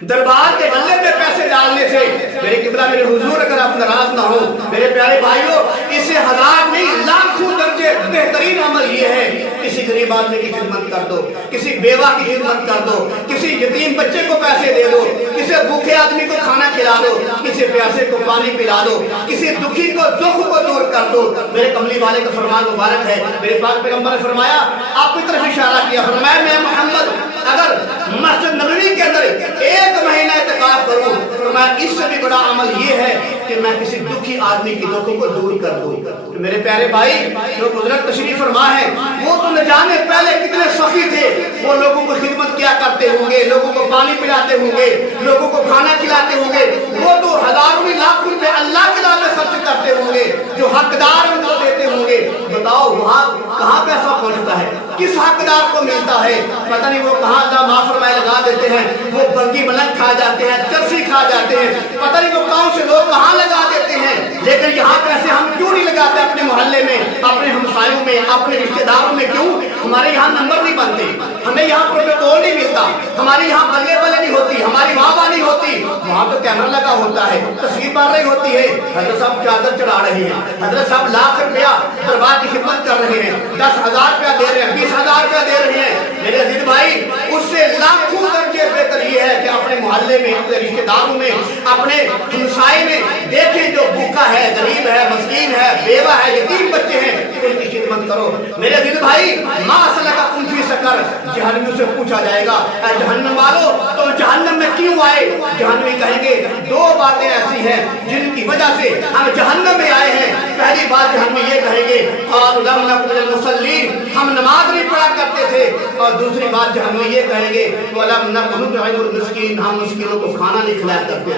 دربار کے گلے میں پیسے ڈالنے سے میرے قبلہ میرے حضور اگر آپ ناراض نہ ہو، میرے پیارے بھائیوں، اسے ہزار نہیں لاکھوں درجے بہترین عمل یہ ہے، کسی غریب آدمی کی خدمت کر دو، کسی بیوہ کی خدمت کر دو، کسی یتیم بچے کو پیسے دے دو، کسی بھوکے آدمی کو کھانا کھلا دو، کسی پیاسے کو پانی پلا دو، کسی دکھی کو دکھ کو دور کر دو۔ میرے کملی والے کا فرمان مبارک ہے، میرے پاک پیغمبر نے فرمایا، آپ کی طرف اشارہ کیا، فرمایا میں محمد اگر مسجد نبوی کے اندر ایک مہینہ اعتکاف کروں، فرمایا اس سے بھی بڑا عمل یہ ہے کہ میں کسی دکھی آدمی کی دکھوں کو دور کر دوں۔ تو میرے پیارے بھائی، جو بزرگ تشریف فرما ہے وہ تو نہ جانے پہلے کتنے سخی تھے، وہ لوگوں کو خدمت کیا کرتے ہوں گے، لوگوں کو پانی پلاتے ہوں گے، لوگوں کو کھانا کھلاتے ہوں گے، وہ تو ہزاروں لاکھوں روپے اللہ کے نام میں خرچ کرتے ہوں گے، جو حقدار ان کو دیتے ہوں گے۔ بتاؤ وہاں کہاں پیسہ پہنچتا ہے، کس حقدار کو ملتا ہے؟ پتہ نہیں وہ کہاں اللہ معاف فرمائے لگا دیتے ہیں، وہ بنگی ملنگ کھا جاتے ہیں، چرسی کھا جاتے ہیں، پتہ نہیں وہ کون سے لوگ کہاں لگا دیتے ہیں۔ لیکن یہاں پیسے ہم کیوں نہیں لگاتے اپنے محلے میں، اپنے ہمسایوں میں، اپنے رشتہ داروں میں؟ کیوں؟ ہمارے یہاں نمبر نہیں بنتے، ہمیں یہاں پروٹوکول نہیں ملتا، ہماری یہاں بلے بلے نہیں ہوتی، ہماری واہ نہیں ہوتی۔ وہاں تو کیمرہ لگا ہوتا ہے، تصویر بن رہی ہوتی ہے، حضرت صاحب چادر چڑھا رہے ہیں، حضرت صاحب لاکھ روپیہ دربار کی خدمت کر رہے ہیں، 10,000 روپیہ دے رہے ہیں، 20,000 روپیہ دے رہے ہیں۔ میرے عزیز بھائی، اس سے لاکھوں درجے بہتر یہ ہے کہ اپنے محلے میں، اپنے رشتہ داروں میں، اپنے ہمسائے میں دیکھیں جو بھوکا ہے، غریب ہے، مسکین ہے، بیوہ ہے، یتیم بچے ہیں، ان کی خدمت کرو۔ میرے عزیز بھائی، ما سلککم فی سقر، جہنمیوں سے پوچھا جائے گا، اے جہنم والو تم جہنم میں کیوں آئے؟ جہنمی کہیں گے دو باتیں ایسی ہیں جن کی وجہ سے ہم جہنم میں آئے ہیں۔ پہلی بات جہنمی یہ کہیں گے قالوا لم نکن من المصلین، ہم نماز نہیں پڑھا کرتے تھے، اور دوسری بات جہنمی یہ کہیں گے وَلَمْ نَكُ نُطْعِمُ الْمِسْكِينَ، ہم مسکینوں کو کھانا نہیں کھلایا کرتے۔